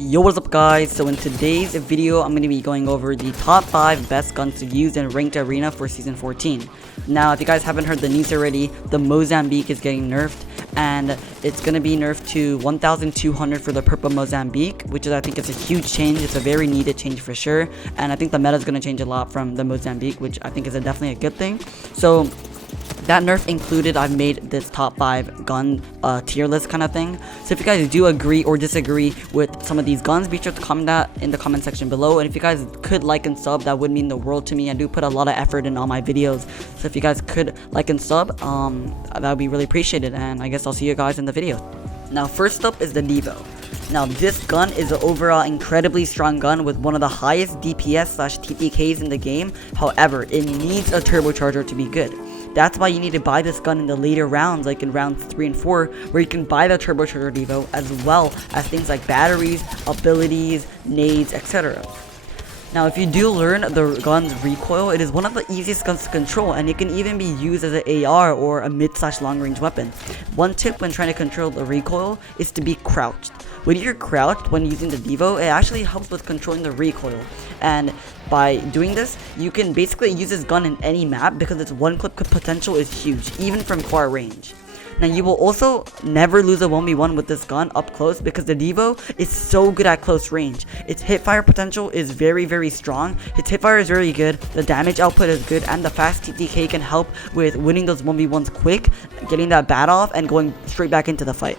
Yo, what's up guys? So in today's video I'm going to be going over the top 5 best guns to use in ranked arena for season 14. Now if you guys haven't heard the news already, the Mozambique is getting nerfed and it's going to be nerfed to 1200 for the purple Mozambique, which is I think is a huge change. It's a very needed change for sure, and I think the meta is going to change a lot from the Mozambique, which I think is definitely a good thing. So that nerf included, I've made this top 5 gun tier list kind of thing. So if you guys do agree or disagree with some of these guns, be sure to comment that in the comment section below. And if you guys could like and sub, that would mean the world to me. I do put a lot of effort in all my videos, so if you guys could like and sub, that would be really appreciated. And I guess I'll see you guys in the video. Now first up is the Devo. Now this gun is an overall incredibly strong gun with one of the highest DPS/TTKs in the game. However, it needs a turbocharger to be good. That's why you need to buy this gun in the later rounds, like in rounds 3 and 4, where you can buy the turbocharger Devo, as well as things like batteries, abilities, nades, etc. Now if you do learn the gun's recoil, it is one of the easiest guns to control, and it can even be used as an AR or a mid/long range weapon. One tip when trying to control the recoil is to be crouched. When you're crouched when using the Devo, it actually helps with controlling the recoil, and by doing this, you can basically use this gun in any map because its one clip potential is huge, even from far range. Now you will also never lose a 1v1 with this gun up close because the Devo is so good at close range. Its hipfire potential is very strong, its hipfire is very good, the damage output is good, and the fast TTK can help with winning those 1v1s quick, getting that bat off, and going straight back into the fight.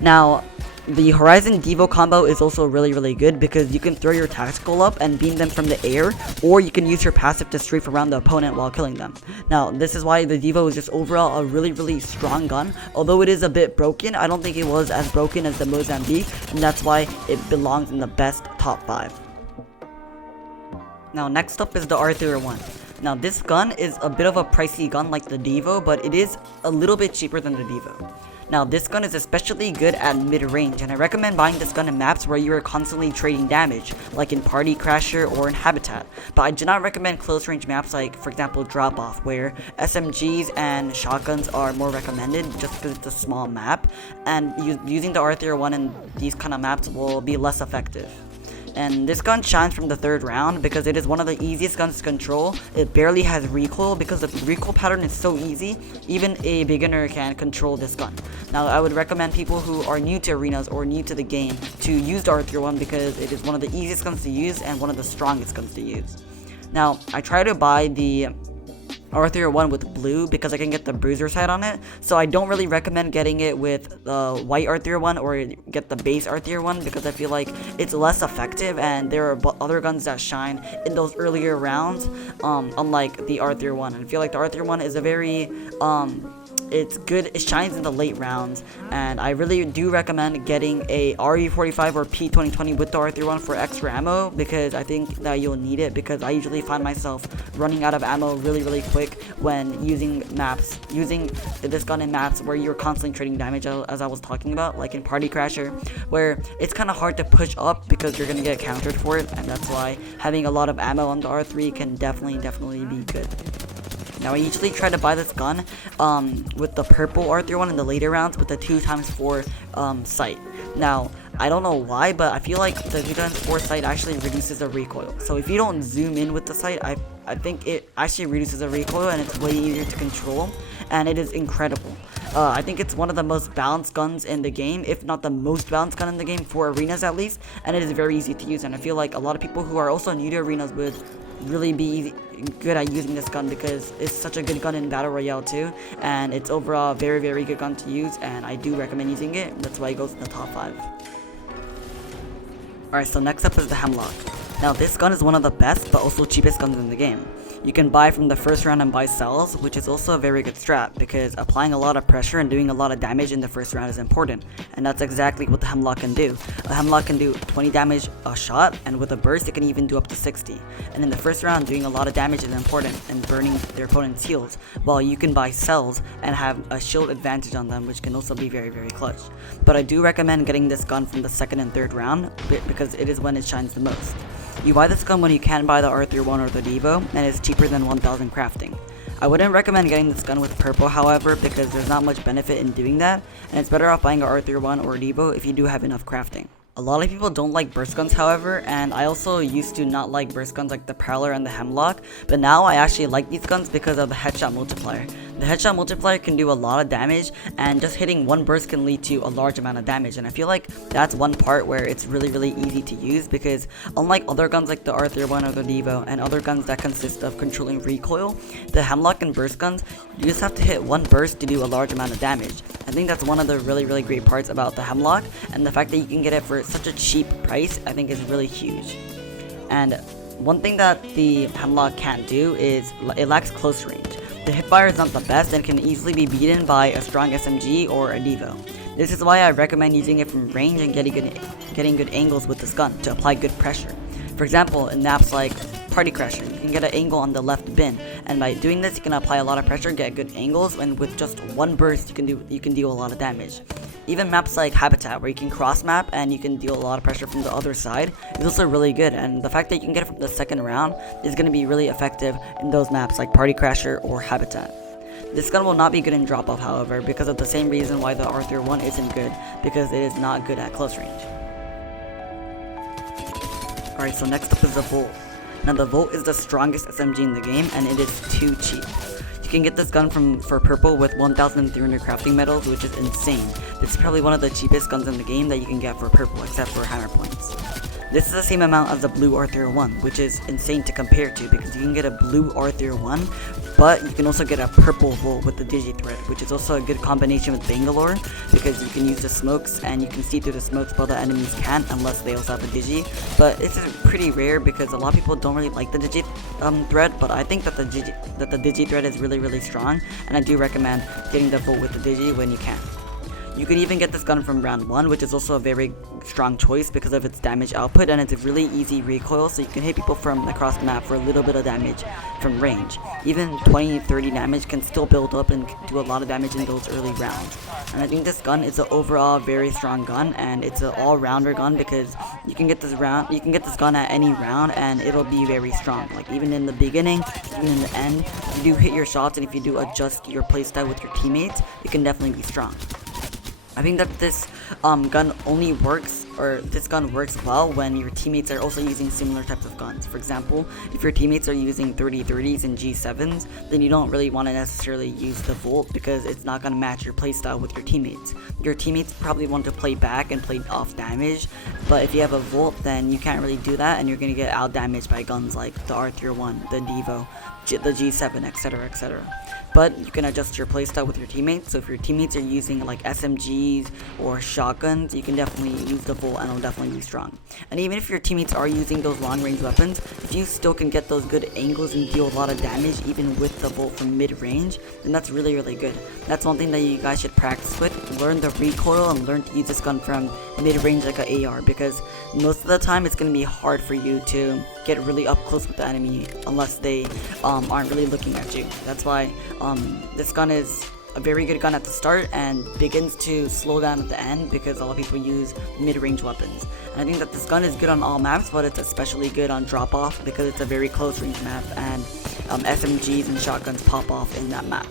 Now the Horizon Devo combo is also really good because you can throw your tactical up and beam them from the air, or you can use your passive to strafe around the opponent while killing them. Now this is why the Devo is just overall a really strong gun. Although it is a bit broken, I don't think it was as broken as the Mozambique, and that's why it belongs in the best top 5. Now next up is the R301. Now this gun is a bit of a pricey gun like the Devo, but it is a little bit cheaper than the Devo. Now this gun is especially good at mid-range, and I recommend buying this gun in maps where you are constantly trading damage, like in Party Crasher or in Habitat. But I do not recommend close range maps like, for example, Drop Off, where SMGs and shotguns are more recommended just because it's a small map, and using the R301 in these kind of maps will be less effective. And this gun shines from the 3rd round because it is one of the easiest guns to control. It barely has recoil because the recoil pattern is so easy, even a beginner can control this gun. Now I would recommend people who are new to arenas or new to the game to use the R301 because it is one of the easiest guns to use and one of the strongest guns to use. Now I try to buy the R301 with blue because I can get the bruiser sight on it, so I don't really recommend getting it with the white R301 or get the base R301 because I feel like it's less effective, and there are other guns that shine in those earlier rounds, unlike the R301. And I feel like the R301 is a very it's good, it shines in the late rounds, and I really do recommend getting a RE45 or P2020 with the R301 for extra ammo, because I think that you'll need it, because I usually find myself running out of ammo really quick when using this gun in maps where you're constantly trading damage, as I was talking about, like in Party Crasher, where it's kind of hard to push up because you're gonna get countered for it, and that's why having a lot of ammo on the R3 can definitely be good. Now I usually try to buy this gun with the purple R301 in the later rounds with the 2x4 sight. Now I don't know why, but I feel like the 2x4 sight actually reduces the recoil. So if you don't zoom in with the sight, I think it actually reduces the recoil, and it's way easier to control, and it is incredible. I think it's one of the most balanced guns in the game, if not the most balanced gun in the game for arenas at least, and it is very easy to use, and I feel like a lot of people who are also new to arenas would really be good at using this gun because it's such a good gun in Battle Royale too, and it's overall a very good gun to use, and I do recommend using it. That's why it goes in the top 5. Alright, so next up is the Hemlock. Now this gun is one of the best but also cheapest guns in the game. You can buy from the 1st round and buy cells, which is also a very good strat because applying a lot of pressure and doing a lot of damage in the 1st round is important, and that's exactly what the Hemlock can do. A Hemlock can do 20 damage a shot, and with a burst it can even do up to 60. And in the 1st round, doing a lot of damage is important and burning their opponent's heals, while you can buy cells and have a shield advantage on them, which can also be very clutch. But I do recommend getting this gun from the 2nd and 3rd round because it is when it shines the most. You buy this gun when you can buy the R301 or the Devo, and it's cheaper than 1000 crafting. I wouldn't recommend getting this gun with purple, however, because there's not much benefit in doing that, and it's better off buying a R301 or a Devo if you do have enough crafting. A lot of people don't like burst guns, however, and I also used to not like burst guns like the Prowler and the Hemlock, but now I actually like these guns because of the headshot multiplier. The headshot multiplier can do a lot of damage, and just hitting one burst can lead to a large amount of damage, and I feel like that's one part where it's really easy to use, because unlike other guns like the R31 or the Devo and other guns that consist of controlling recoil, the Hemlock and burst guns, you just have to hit one burst to do a large amount of damage. I think that's one of the really great parts about the Hemlock, and the fact that you can get it for such a cheap price I think is really huge. And one thing that the Hemlock can't do is it lacks close range. The hipfire is not the best and can easily be beaten by a strong SMG or a Devo. This is why I recommend using it from range and getting good angles with this gun to apply good pressure. For example, in maps like Party Crasher, you can get an angle on the left bin, and by doing this you can apply a lot of pressure, get good angles, and with just one burst you can deal a lot of damage. Even maps like Habitat, where you can cross map and you can deal a lot of pressure from the other side, is also really good, and the fact that you can get it from the second round is going to be really effective in those maps like Party Crasher or Habitat. This gun will not be good in drop off, however, because of the same reason why the R31 isn't good, because it is not good at close range. Alright, so next up is the Volt. Now the Volt is the strongest SMG in the game, and it is too cheap. You can get this gun for purple with 1,300 crafting medals, which is insane. This is probably one of the cheapest guns in the game that you can get for purple, except for hammer points. This is the same amount as the blue R31, which is insane to compare to, because you can get a blue R31, but you can also get a purple Volt with the Digi-Thread, which is also a good combination with Bangalore, because you can use the smokes and you can see through the smokes while the enemies can't, unless they also have a Digi. But this is pretty rare because a lot of people don't really like the Digi-Thread, but I think that the Digi-Thread is really strong, and I do recommend getting the Volt with the Digi when you can. You can even get this gun from round 1, which is also a very strong choice because of its damage output, and it's a really easy recoil, so you can hit people from across the map for a little bit of damage from range. Even 20-30 damage can still build up and do a lot of damage in those early rounds. And I think this gun is an overall very strong gun, and it's an all-rounder gun because you can get this gun at any round and it'll be very strong. Like even in the beginning, even in the end, if you do hit your shots and if you do adjust your playstyle with your teammates, it can definitely be strong. I think that this gun works well when your teammates are also using similar types of guns. For example, if your teammates are using 30-30s and G7s, then you don't really want to necessarily use the Volt because it's not going to match your playstyle with your teammates. Your teammates probably want to play back and play off damage, but if you have a Volt, then you can't really do that, and you're going to get out damaged by guns like the R31, the Devo, the G7, etc. But you can adjust your playstyle with your teammates, so if your teammates are using like SMGs or shotguns, you can definitely use the Volt and it'll definitely be strong. And even if your teammates are using those long range weapons, if you still can get those good angles and deal a lot of damage even with the Volt from mid range, then that's really good. That's one thing that you guys should practice with. Learn the recoil and learn to use this gun from mid range like an AR, because most of the time it's going to be hard for you to get really up close with the enemy unless they aren't really looking at you. That's why this gun is a very good gun at the start and begins to slow down at the end because a lot of people use mid-range weapons. And I think that this gun is good on all maps, but it's especially good on drop-off because it's a very close range map and SMGs and shotguns pop off in that map.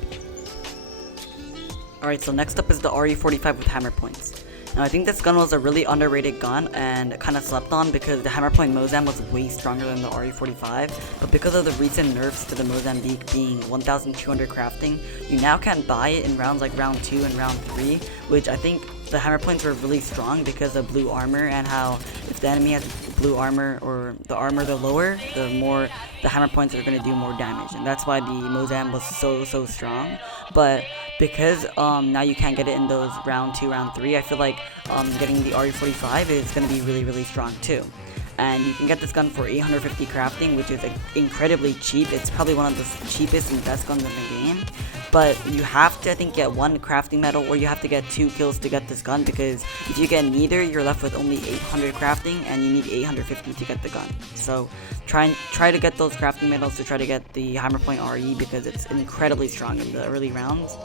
Alright, so next up is the RE45 with hammer points. Now I think this gun was a really underrated gun and kind of slept on because the hammer point mozam was way stronger than the RE45, but because of the recent nerfs to the Mozambique being 1200 crafting, you now can't buy it in rounds like round 2 and round 3, which I think the hammer points were really strong because of blue armor and how if the enemy has blue armor or the armor the lower, the more the hammer points are going to do more damage, and that's why the mozam was so strong. But because now you can't get it in those round 2, round 3, I feel like getting the RE45 is going to be really strong too. And you can get this gun for 850 crafting, which is incredibly cheap. It's probably one of the cheapest and best guns in the game. But you have to, I think, get 1 crafting medal or you have to get 2 kills to get this gun, because if you get neither, you're left with only 800 crafting and you need 850 to get the gun. So try to get those crafting medals to try to get the hammer point RE because it's incredibly strong in the early rounds.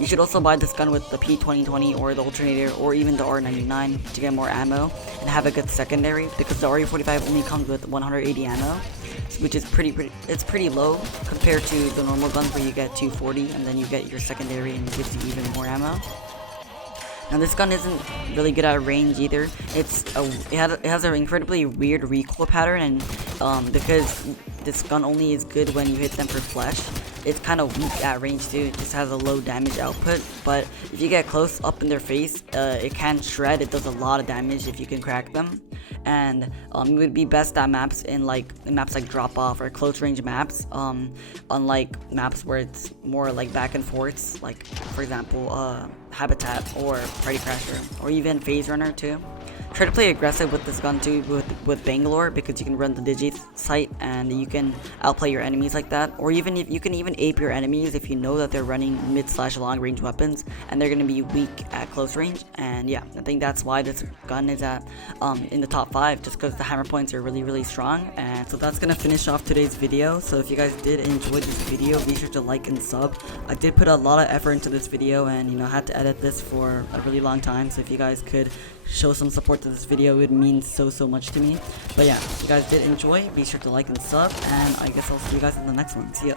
You should also buy this gun with the P2020 or the alternator or even the R99 to get more ammo and have a good secondary, because the RE45 only comes with 180 ammo, which is pretty low compared to the normal guns where you get 240 and then you get your secondary and it gives you even more ammo. Now this gun isn't really good at range either. It has an incredibly weird recoil pattern, and because this gun only is good when you hit them for flesh, it's kind of weak at range too. It just has a low damage output, but if you get close up in their face, it can shred. It does a lot of damage if you can crack them. And it would be best at maps maps like drop off or close range maps, unlike maps where it's more like back and forths, like for example Habitat or Party Crasher or even Phase Runner too. Try to play aggressive with this gun too, with Bangalore, because you can run the digi sight and you can outplay your enemies like that. Or even if you can even ape your enemies if you know that they're running mid/long range weapons and they're gonna be weak at close range. And yeah, I think that's why this gun is at in the top 5, just because the hammer points are really strong. And so that's gonna finish off today's video. So if you guys did enjoy this video, be sure to like and sub. I did put a lot of effort into this video, and had to edit this for a really long time. So if you guys could show some support to this video, it would mean so much to me. But yeah, if you guys did enjoy, be sure to like and sub, and I guess I'll see you guys in the next one. See ya.